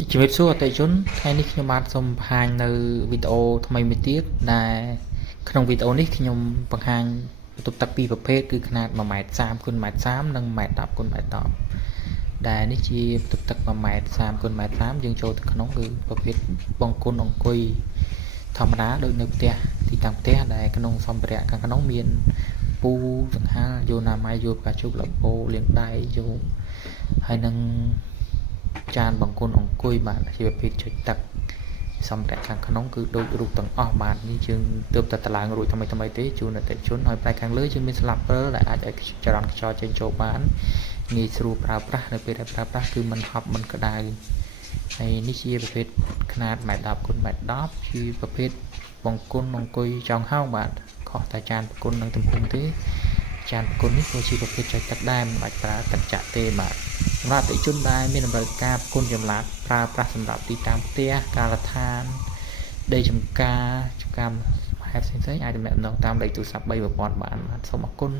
ជំរាបសួរអតិថិជនថ្ងៃនេះខ្ញុំបាទសូមបង្ហាញនៅវីដេអូថ្មីមួយទៀតដែលក្នុងវីដេអូនេះខ្ញុំបង្ហាញបន្ទប់ទឹកពីរប្រភេទគឺខ្នាត 1.30 ម៉ែត្រx 1.30 ម៉ែត្រនិង 1.10 ម៉ែត្រx 1.10 ម៉ែត្រដែលនេះជាបន្ទប់ទឹក 1.30 ម៉ែត្រx 1.30 ម៉ែត្រយើងចូលទៅក្នុងគឺប្រភេទបង្គន់អង្គុយធម្មតាដូចនៅផ្ទះទីតាំងផ្ទះដែលក្នុងសម្ភារៈខាងក្នុងមានពូចង្ហាយូណាម៉ៃយូផ្កាឈូកលបោលាងដៃយូហើយនឹងចានបង្គន់អង្គុយបាទជាប្រភេទចុចទឹកសម្ភារៈខាងក្នុងគឺដូចរូបទាំងអស់បាទនេះយើងទើបតែតឡើងរួចថ្មីទេជូនអតិថិជនហើយផ្នែកខាងលើយើងមានស្លាបព្រាដែលអាចឲ្យចរន្តខ្យល់ចេញចូលបានងាយស្រួលប្រើប្រាស់នៅពេលដែលប្រើប្រាស់គឺមិនហប់មិនក្តៅហើយនេះជាប្រភេទខ្នាត 1.10 x 1.10 ម៉ែត្រជាប្រភេទបង្គន់អង្គុយចောင်းហោងបាទខុសតែចានបង្គន់និងទំហំទេចានបង្គន់នេះក៏ជាប្រភេទចុចទឹកដែរមិនបាច់ប្រើទឹកចាក់ទេបាទសម្រាប់អតិថិជនដែលមានតម្រូវការបង្គន់ចម្លាតប្រើប្រាស់សម្រាប់ទីតាំងផ្ទះការដ្ឋានដីចម្ការហេតុផ្សេងៗអាចទំនាក់ទំនងតាមលេខទូរស័ព្ទ3ប្រព័ន្ធបានបាទសូមអរគុណ